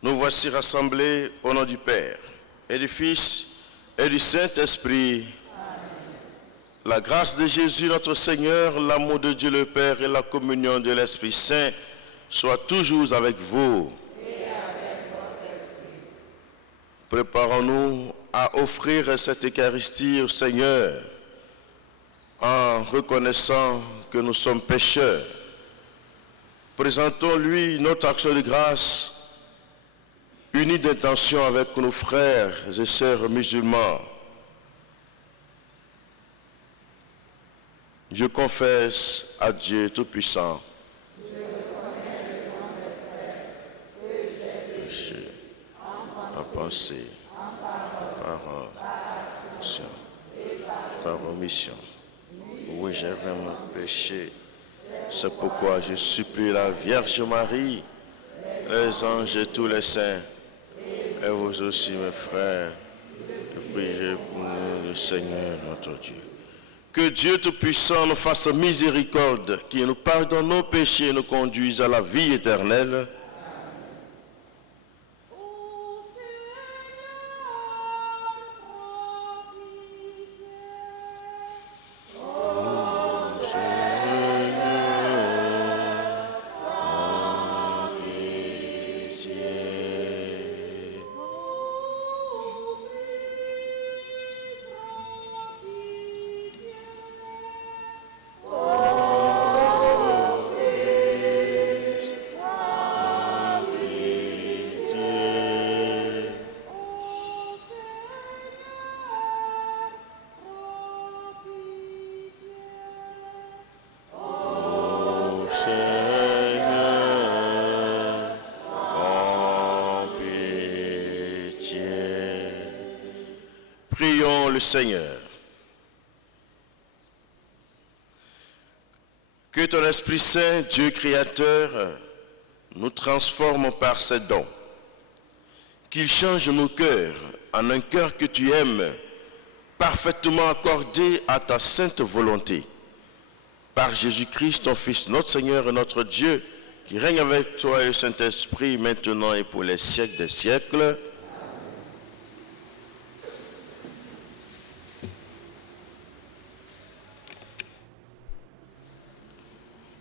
Nous voici rassemblés au nom du Père, et du Fils, et du Saint-Esprit. La grâce de Jésus notre Seigneur, l'amour de Dieu le Père et la communion de l'Esprit Saint soient toujours avec vous. Et avec votre esprit. Préparons-nous à offrir cette Eucharistie au Seigneur en reconnaissant que nous sommes pécheurs. Présentons-lui notre action de grâce unis d'intention avec nos frères et sœurs musulmans. Je confesse à Dieu Tout-Puissant. Je reconnais le nom des frères que j'ai péché En pensée, en parole, par action et par omission. Oui, j'ai vraiment péché. C'est pourquoi je supplie la Vierge Marie, les anges et tous les saints, et vous aussi, mes frères, et priez pour nous, le Seigneur notre Dieu. Que Dieu Tout-Puissant nous fasse miséricorde, qu'il nous pardonne nos péchés et nous conduise à la vie éternelle. Prions le Seigneur. Que ton Esprit Saint, Dieu créateur, nous transforme par ses dons. Qu'il change nos cœurs en un cœur que tu aimes, parfaitement accordé à ta sainte volonté. Par Jésus-Christ, ton Fils, notre Seigneur et notre Dieu, qui règne avec toi et le Saint-Esprit, maintenant et pour les siècles des siècles.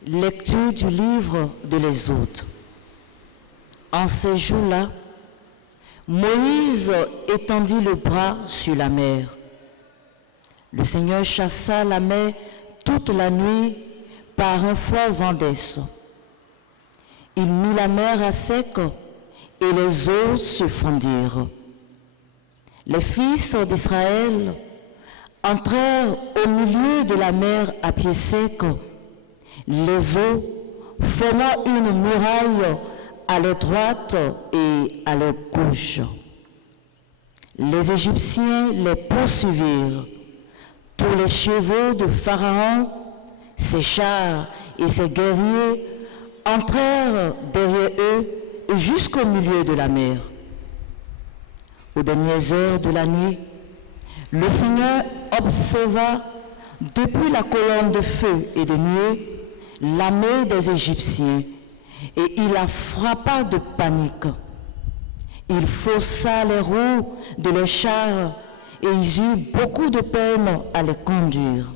Lecture du livre de l'Exode. En ces jours-là, Moïse étendit le bras sur la mer. Le Seigneur chassa la mer toute la nuit par un fort vent d'est. Il mit la mer à sec et les eaux se fondirent. Les fils d'Israël entrèrent au milieu de la mer à pied sec, les eaux formant une muraille à leur droite et à leur gauche. Les Égyptiens les poursuivirent. Tous les chevaux de Pharaon, ses chars et ses guerriers entrèrent derrière eux jusqu'au milieu de la mer. Aux dernières heures de la nuit, le Seigneur observa depuis la colonne de feu et de nuée l'armée des Égyptiens, et il la frappa de panique. Il faussa les roues de leurs chars, et ils eurent beaucoup de peine à les conduire.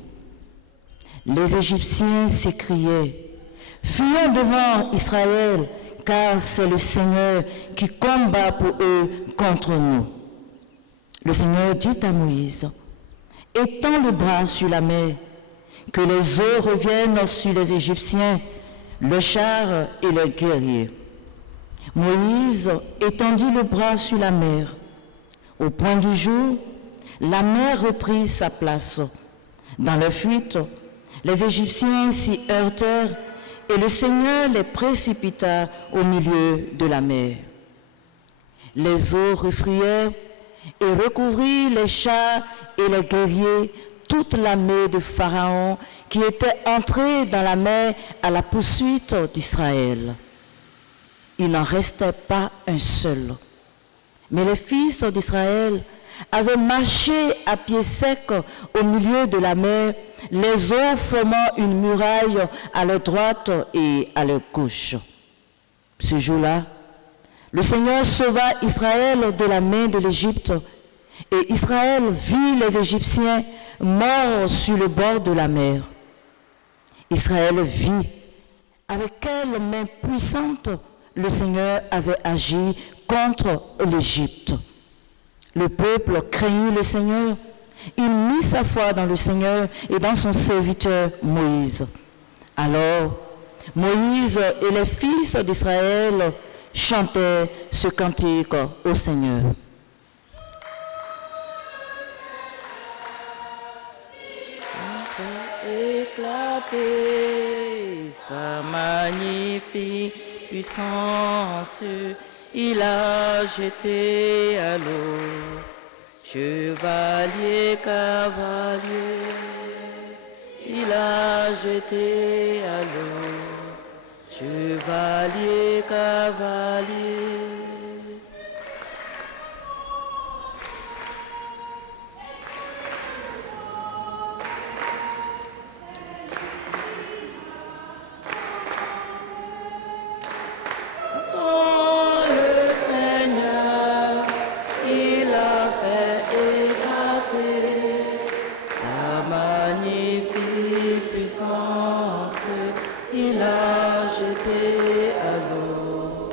Les Égyptiens s'écriaient: « Fuyons devant Israël, car c'est le Seigneur qui combat pour eux contre nous. » Le Seigneur dit à Moïse: « Étends le bras sur la mer, que les eaux reviennent sur les Égyptiens, le char et les guerriers. » Moïse étendit le bras sur la mer. Au point du jour, la mer reprit sa place. Dans leur fuite, les Égyptiens s'y heurtèrent et le Seigneur les précipita au milieu de la mer. Les eaux refluèrent et recouvrirent les chars et les guerriers, toute l'armée de Pharaon qui était entrée dans la mer à la poursuite d'Israël. Il n'en restait pas un seul. Mais les fils d'Israël avaient marché à pied sec au milieu de la mer, les eaux formant une muraille à leur droite et à leur gauche. Ce jour-là, le Seigneur sauva Israël de la main de l'Égypte, et Israël vit les Égyptiens morts sur le bord de la mer. Israël vit avec quelle main puissante le Seigneur avait agi contre l'Égypte. Le peuple craignit le Seigneur. Il mit sa foi dans le Seigneur et dans son serviteur Moïse. Alors, Moïse et les fils d'Israël chantaient ce cantique au Seigneur. Éclater sa magnifique puissance, il a jeté à l'eau chevalier, cavalier, il a jeté à l'eau chevalier, cavalier. Il a jeté à l'eau.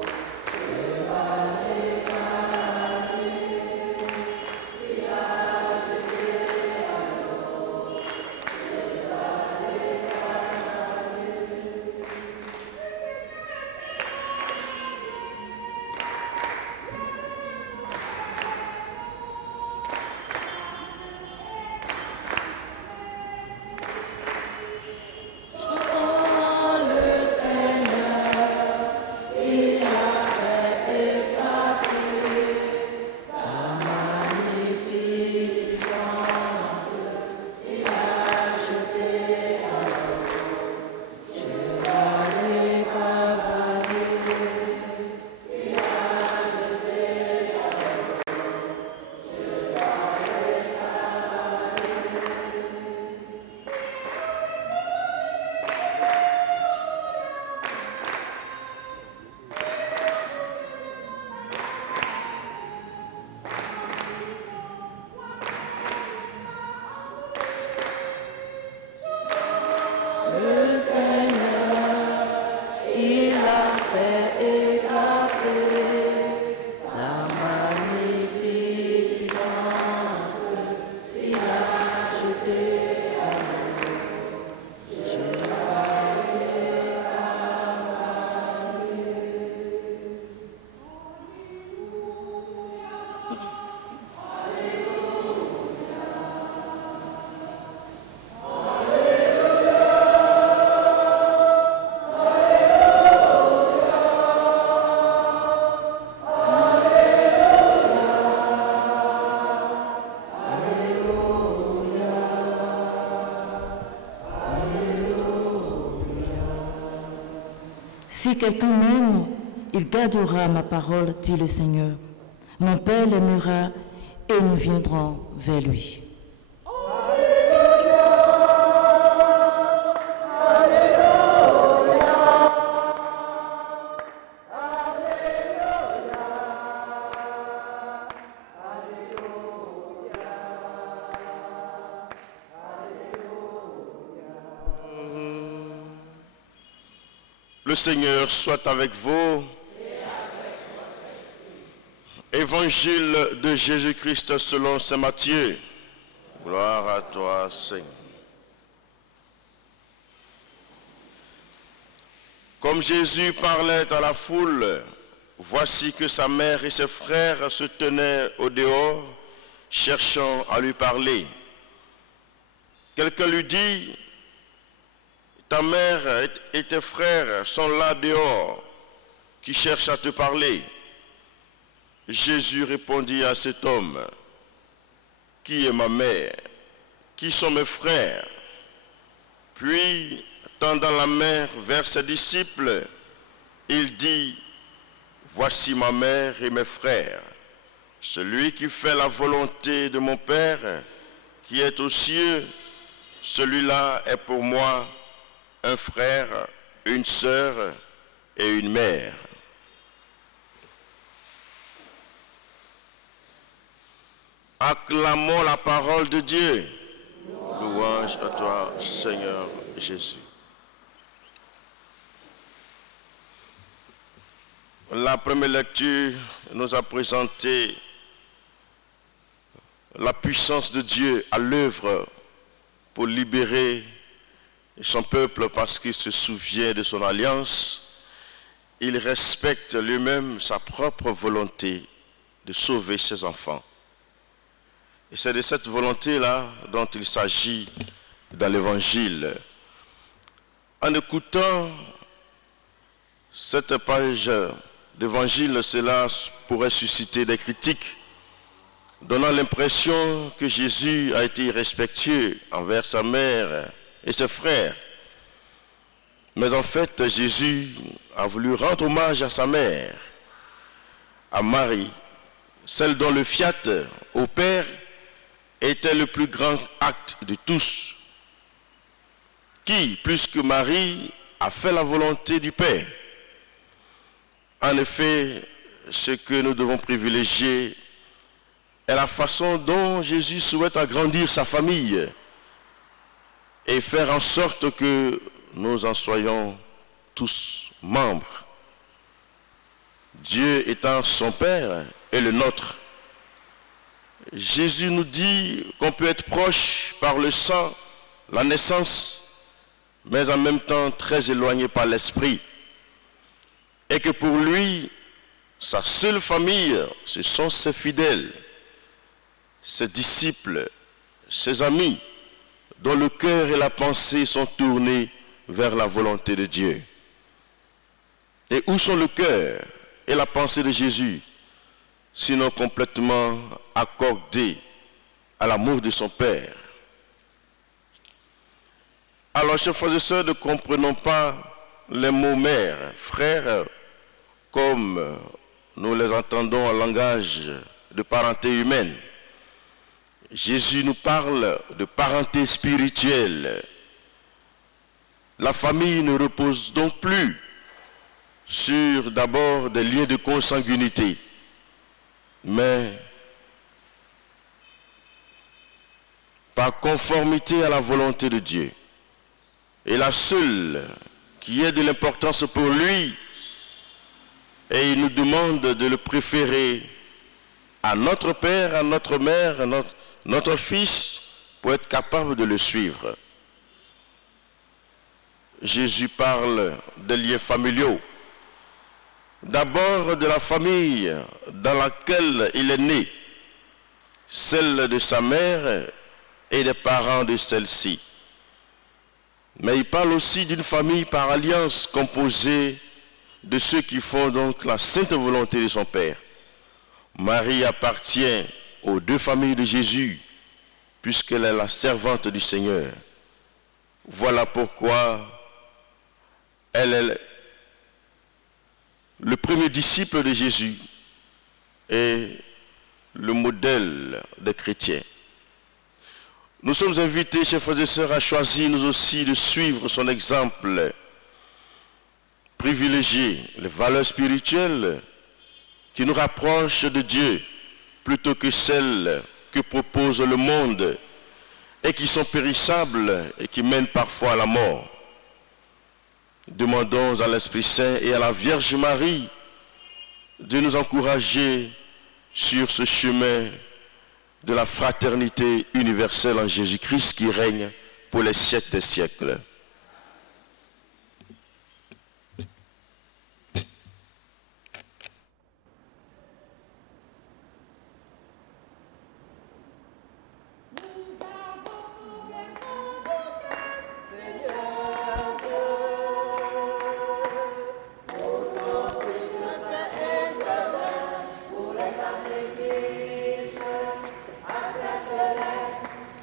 Si quelqu'un m'aime, il gardera ma parole, dit le Seigneur. Mon Père l'aimera et nous viendrons vers lui. Le Seigneur soit avec vous. Évangile de Jésus-Christ selon saint Matthieu. Gloire à toi, Seigneur. Comme Jésus parlait à la foule, voici que sa mère et ses frères se tenaient au dehors, cherchant à lui parler. Quelqu'un lui dit: ta mère et tes frères sont là dehors, qui cherchent à te parler. Jésus répondit à cet homme: qui est ma mère? Qui sont mes frères? Puis, tendant la main vers ses disciples, il dit: voici ma mère et mes frères. Celui qui fait la volonté de mon Père, qui est aux cieux, celui-là est pour moi un frère, une sœur et une mère. Acclamons la parole de Dieu. Louange à toi, Seigneur Jésus. La première lecture nous a présenté la puissance de Dieu à l'œuvre pour libérer son peuple parce qu'il se souvient de son alliance. Il respecte lui-même sa propre volonté de sauver ses enfants. Et c'est de cette volonté-là dont il s'agit dans l'Évangile. En écoutant cette page d'Évangile, cela pourrait susciter des critiques, donnant l'impression que Jésus a été irrespectueux envers sa mère et ses frères. Mais en fait, Jésus a voulu rendre hommage à sa mère, à Marie, celle dont le fiat au Père était le plus grand acte de tous, qui, plus que Marie, a fait la volonté du Père. En effet, ce que nous devons privilégier est la façon dont Jésus souhaite agrandir sa famille et faire en sorte que nous en soyons tous membres. Dieu étant son Père et le nôtre. Jésus nous dit qu'on peut être proche par le sang, la naissance, mais en même temps très éloigné par l'esprit. Et que pour lui, sa seule famille, ce sont ses fidèles, ses disciples, ses amis, dont le cœur et la pensée sont tournés vers la volonté de Dieu. Et où sont le cœur et la pensée de Jésus, sinon complètement accordés à l'amour de son Père? Alors, chers frères et sœurs, ne comprenons pas les mots mère, frère, comme nous les entendons en langage de parenté humaine. Jésus nous parle de parenté spirituelle. La famille ne repose donc plus sur d'abord des liens de consanguinité, mais par conformité à la volonté de Dieu. Et la seule qui ait de l'importance pour lui, et il nous demande de le préférer à notre père, à notre mère, à notre fils, pour être capable de le suivre. Jésus parle des liens familiaux. D'abord de la famille dans laquelle il est né, celle de sa mère et des parents de celle-ci. Mais il parle aussi d'une famille par alliance composée de ceux qui font donc la sainte volonté de son Père. Marie appartient aux deux familles de Jésus, puisqu'elle est la servante du Seigneur. Voilà pourquoi elle est le premier disciple de Jésus et le modèle des chrétiens. Nous sommes invités, chers frères et sœurs, à choisir nous aussi de suivre son exemple, privilégier les valeurs spirituelles qui nous rapprochent de Dieu plutôt que celles que propose le monde et qui sont périssables et qui mènent parfois à la mort. Demandons à l'Esprit Saint et à la Vierge Marie de nous encourager sur ce chemin de la fraternité universelle en Jésus-Christ qui règne pour les siècles des siècles.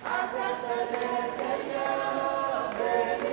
Accepte-les, Seigneur, bénis.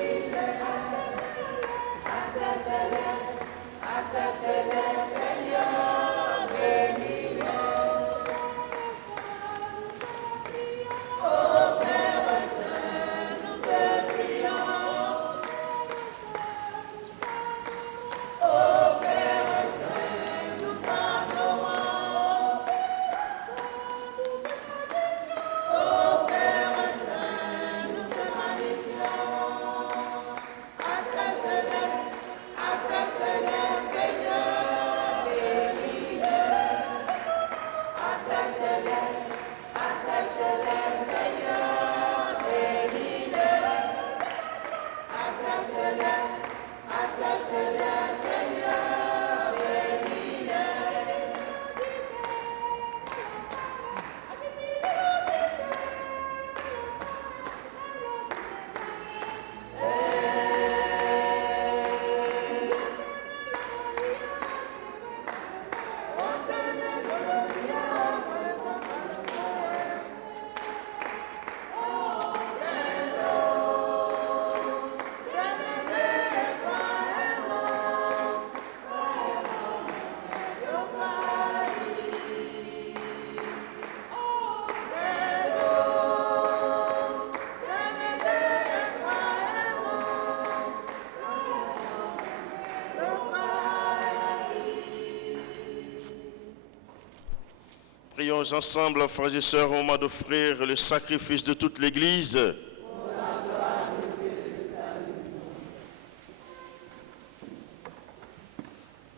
Prions ensemble, frères et sœurs, au moment d'offrir le sacrifice de toute l'Église.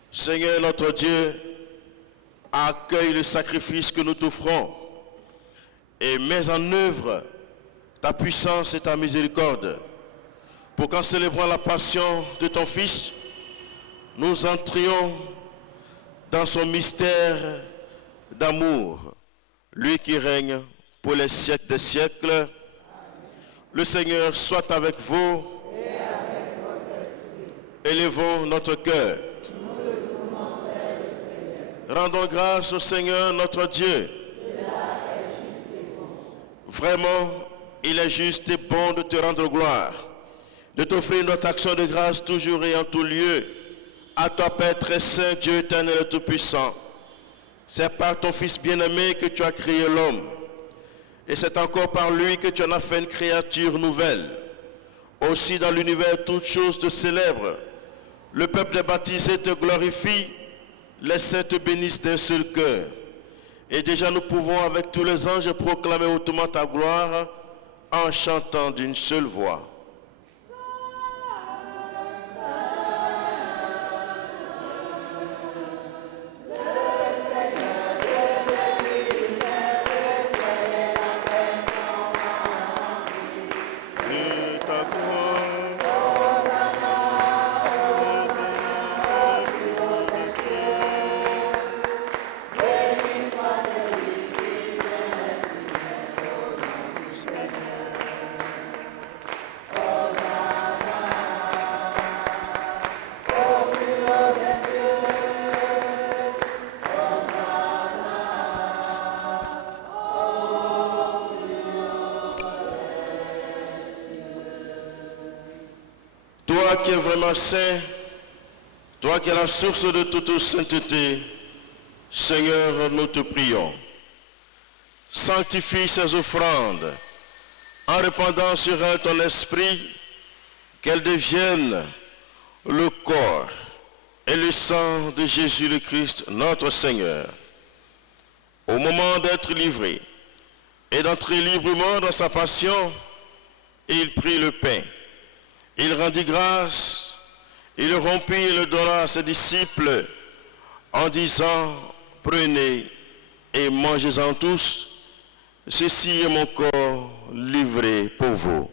Seigneur notre Dieu, accueille le sacrifice que nous t'offrons et mets en œuvre ta puissance et ta miséricorde pour qu'en célébrant la passion de ton Fils, nous entrions dans son mystère d'amour, lui qui règne pour les siècles des siècles. Le Seigneur soit avec vous. Élevons notre cœur. Rendons grâce au Seigneur notre Dieu. Vraiment, il est juste et bon de te rendre gloire, de t'offrir notre action de grâce toujours et en tout lieu, à toi Père très saint, Dieu éternel et tout-puissant. C'est par ton Fils bien-aimé que tu as créé l'homme, et c'est encore par lui que tu en as fait une créature nouvelle. Aussi dans l'univers, toutes choses te célèbrent. Le peuple des baptisés te glorifie, les saints te bénissent d'un seul cœur. Et déjà nous pouvons avec tous les anges proclamer hautement ta gloire en chantant d'une seule voix. Toi qui es vraiment saint, toi qui es la source de toute sainteté, Seigneur, nous te prions. Sanctifie ces offrandes en répandant sur elles ton esprit, qu'elles deviennent le corps et le sang de Jésus le Christ, notre Seigneur. Au moment d'être livré et d'entrer librement dans sa passion, il prit le pain. Il rendit grâce, il le rompit et le donna à ses disciples en disant, prenez et mangez-en tous, ceci est mon corps livré pour vous.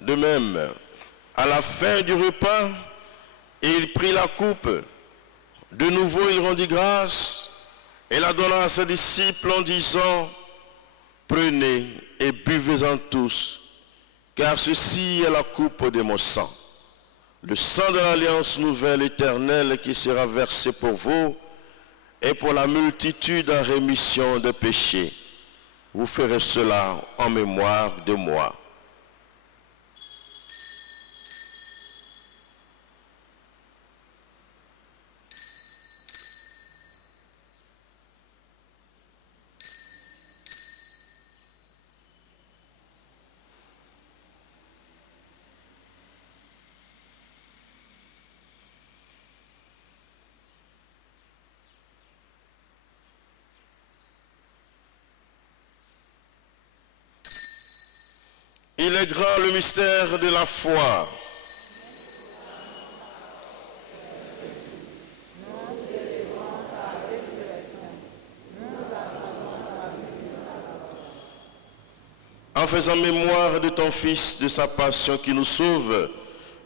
De même, à la fin du repas, il prit la coupe. De nouveau, il rendit grâce et la donna à ses disciples en disant, prenez et buvez-en tous, car ceci est la coupe de mon sang, le sang de l'alliance nouvelle éternelle qui sera versé pour vous et pour la multitude en rémission des péchés. Vous ferez cela en mémoire de moi. Il est grand le mystère de la foi. En faisant mémoire de ton Fils, de sa passion qui nous sauve,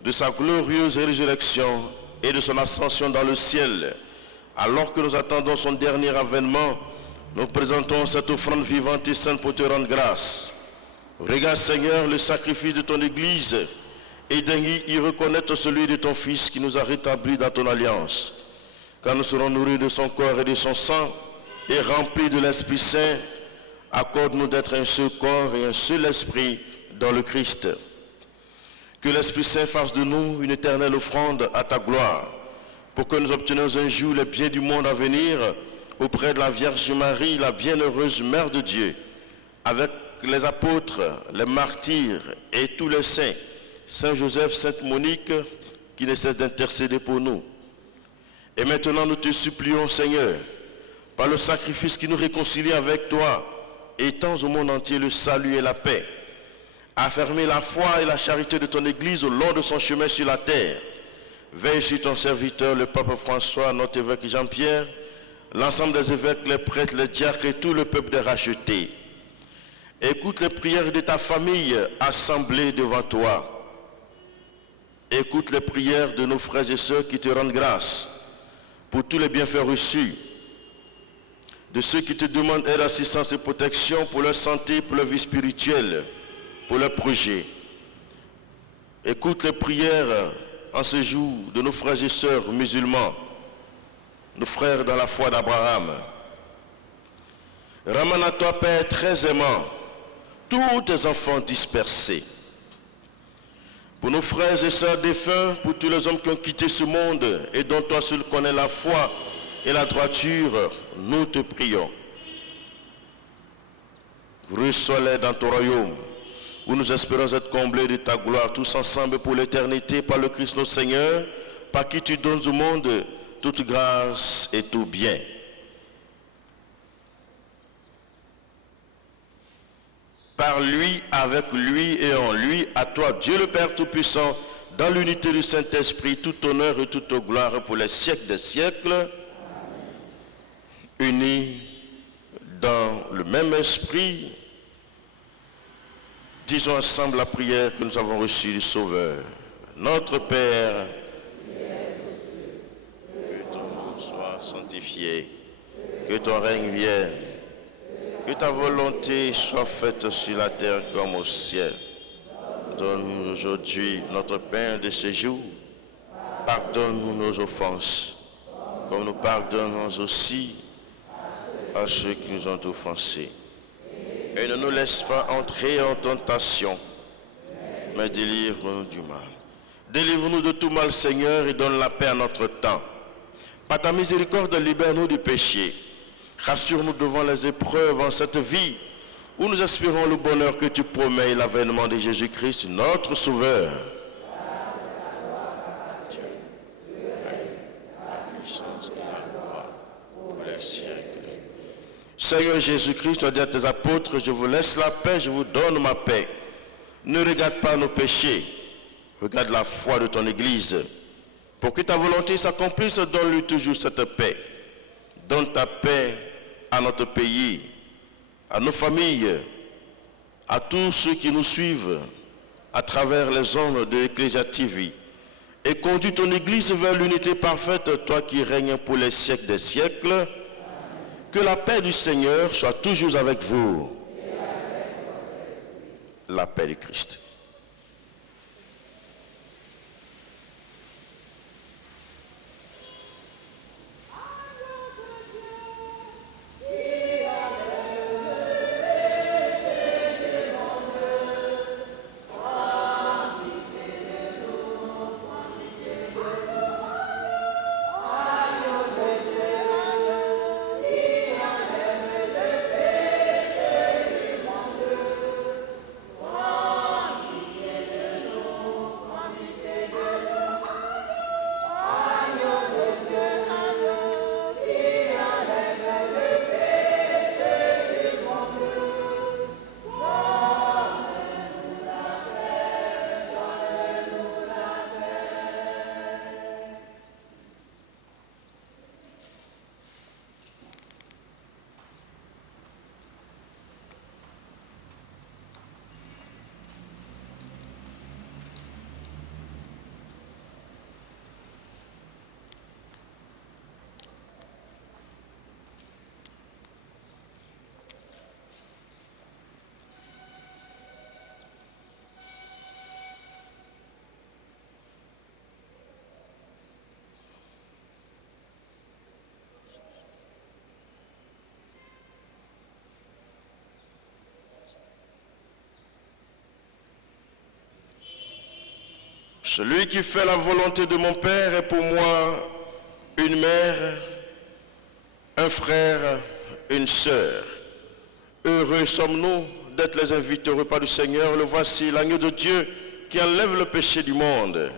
de sa glorieuse résurrection et de son ascension dans le ciel, alors que nous attendons son dernier avènement, nous présentons cette offrande vivante et sainte pour te rendre grâce. Regarde, Seigneur, le sacrifice de ton Église et daigne y reconnaître celui de ton Fils qui nous a rétablis dans ton alliance. Car nous serons nourris de son corps et de son sang et remplis de l'Esprit Saint, accorde-nous d'être un seul corps et un seul esprit dans le Christ. Que l'Esprit Saint fasse de nous une éternelle offrande à ta gloire, pour que nous obtenions un jour les biens du monde à venir auprès de la Vierge Marie, la bienheureuse Mère de Dieu, avec les apôtres, les martyrs et tous les saints, Saint Joseph, Sainte Monique, qui ne cessent d'intercéder pour nous. Et maintenant nous te supplions, Seigneur, par le sacrifice qui nous réconcilie avec toi, étends au monde entier le salut et la paix. Affermis la foi et la charité de ton Église au long de son chemin sur la terre. Veille sur ton serviteur, le pape François, notre évêque Jean-Pierre, l'ensemble des évêques, les prêtres, les diacres et tout le peuple des rachetés. Écoute les prières de ta famille assemblée devant toi. Écoute les prières de nos frères et sœurs qui te rendent grâce pour tous les bienfaits reçus, de ceux qui te demandent aide, assistance et protection pour leur santé, pour leur vie spirituelle, pour leurs projets. Écoute les prières en ce jour de nos frères et sœurs musulmans, nos frères dans la foi d'Abraham. Ramène à toi, Père très aimant, tous tes enfants dispersés. Pour nos frères et sœurs défunts, pour tous les hommes qui ont quitté ce monde et dont toi seul connais la foi et la droiture, nous te prions. Reçois-les dans ton royaume, où nous espérons être comblés de ta gloire, tous ensemble pour l'éternité, par le Christ notre Seigneur, par qui tu donnes au monde toute grâce et tout bien. Par lui, avec lui et en lui, à toi, Dieu le Père Tout-Puissant, dans l'unité du Saint-Esprit, tout honneur et toute gloire pour les siècles des siècles, unis dans le même esprit. Disons ensemble la prière que nous avons reçue du Sauveur. Notre Père, que ton nom soit sanctifié, que ton règne vienne, que ta volonté soit faite sur la terre comme au ciel. Donne-nous aujourd'hui notre pain de ce jour. Pardonne-nous nos offenses, comme nous pardonnons aussi à ceux qui nous ont offensés. Et ne nous laisse pas entrer en tentation, mais délivre-nous du mal. Délivre-nous de tout mal, Seigneur, et donne la paix à notre temps. Par ta miséricorde, libère-nous du péché. Rassure-nous devant les épreuves en cette vie, où nous espérons le bonheur que tu promets et l'avènement de Jésus-Christ, notre Sauveur. Seigneur Jésus-Christ, tu as dit à tes apôtres, je vous laisse la paix, je vous donne ma paix. Ne regarde pas nos péchés, regarde la foi de ton Église. Pour que ta volonté s'accomplisse, donne-lui toujours cette paix. Donne ta paix à notre pays, à nos familles, à tous ceux qui nous suivent à travers les ondes de Ecclesia TV. Et conduis ton Église vers l'unité parfaite, toi qui règnes pour les siècles des siècles. Que la paix du Seigneur soit toujours avec vous. La paix du Christ. Celui qui fait la volonté de mon Père est pour moi une mère, un frère, une sœur. Heureux sommes-nous d'être les invités au repas du Seigneur. Le voici, l'agneau de Dieu qui enlève le péché du monde.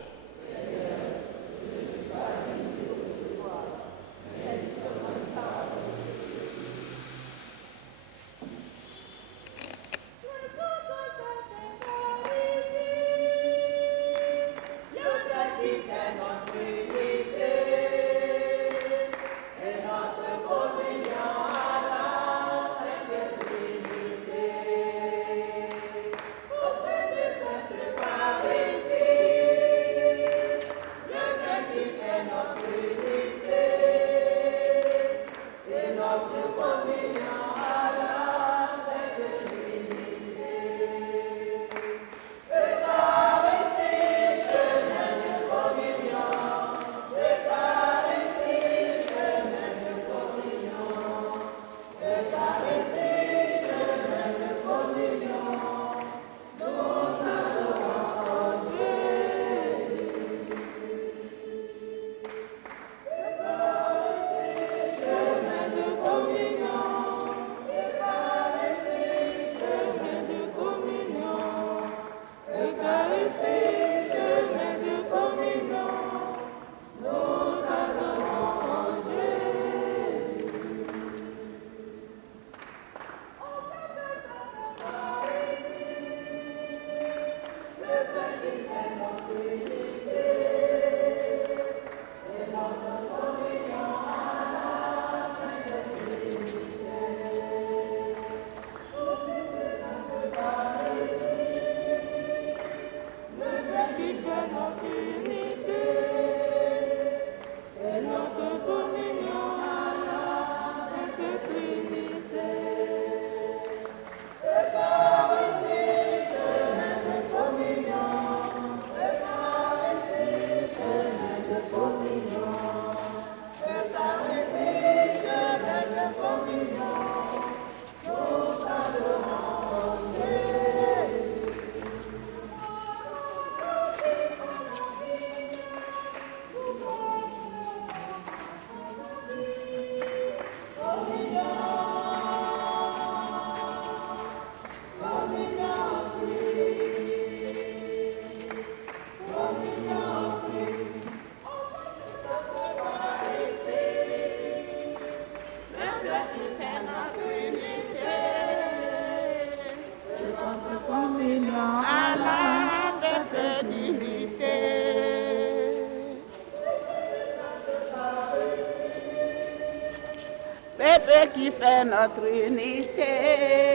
Pépé qui fait notre unité.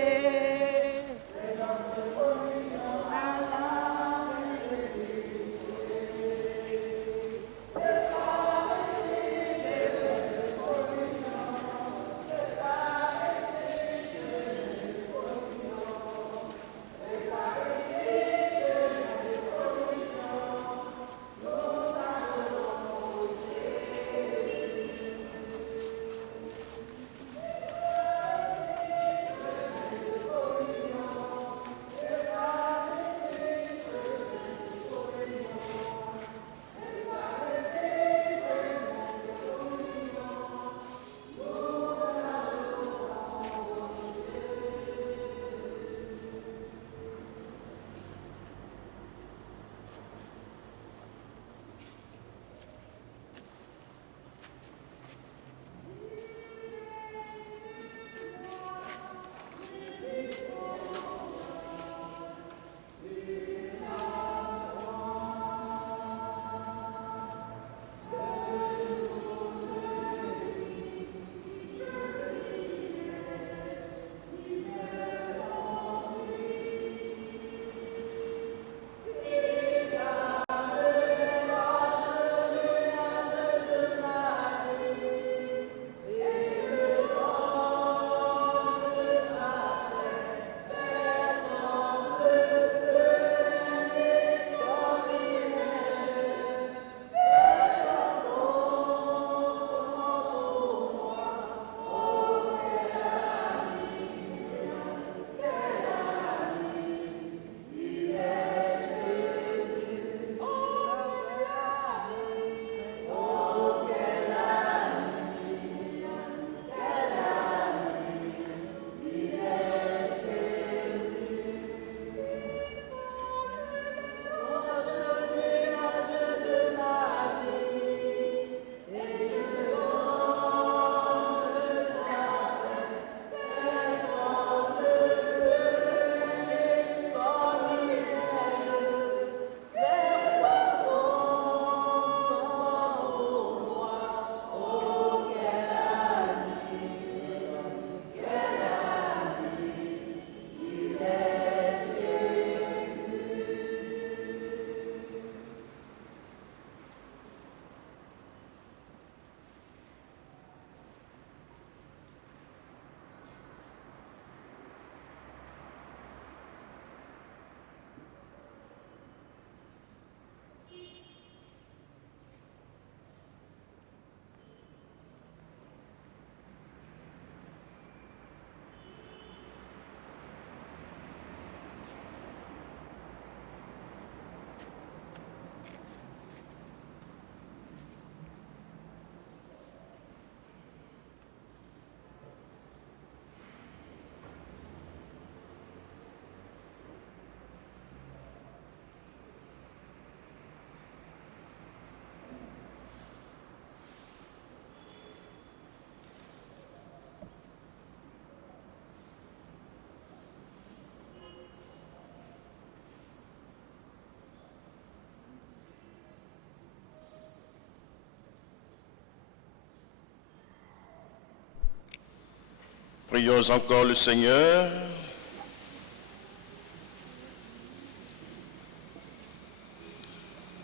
Prions encore le Seigneur.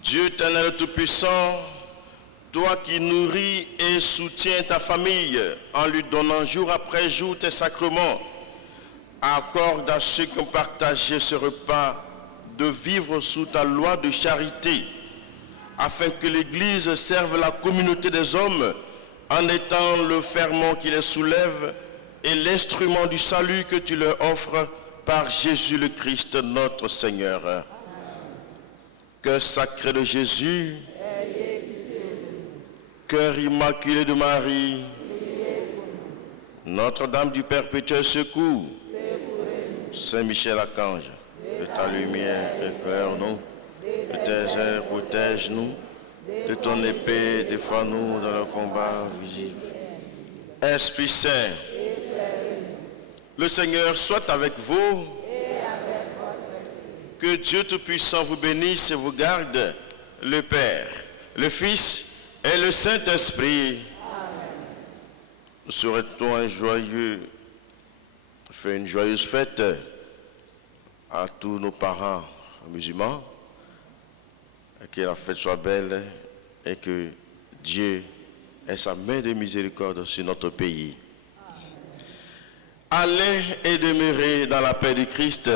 Dieu éternel tout-puissant, toi qui nourris et soutiens ta famille en lui donnant jour après jour tes sacrements, accorde à ceux qui ont partagé ce repas de vivre sous ta loi de charité, afin que l'Église serve la communauté des hommes en étant le ferment qui les soulève et l'instrument du salut que tu leur offres par Jésus le Christ notre Seigneur. Cœur sacré de Jésus, cœur immaculé de Marie, Notre-Dame du Perpétuel Secours, Saint Michel-Archange, de ta lumière éclaire-nous, de tes ailes protège-nous, de ton épée défends-nous dans le combat visible. Esprit Saint, le Seigneur soit avec vous. Que Dieu Tout-Puissant vous bénisse et vous garde, le Père, le Fils et le Saint-Esprit. Nous souhaitons une joyeuse fête à tous nos parents musulmans. Que la fête soit belle et que Dieu ait sa main de miséricorde sur notre pays. Allez et demeurez dans la paix du Christ.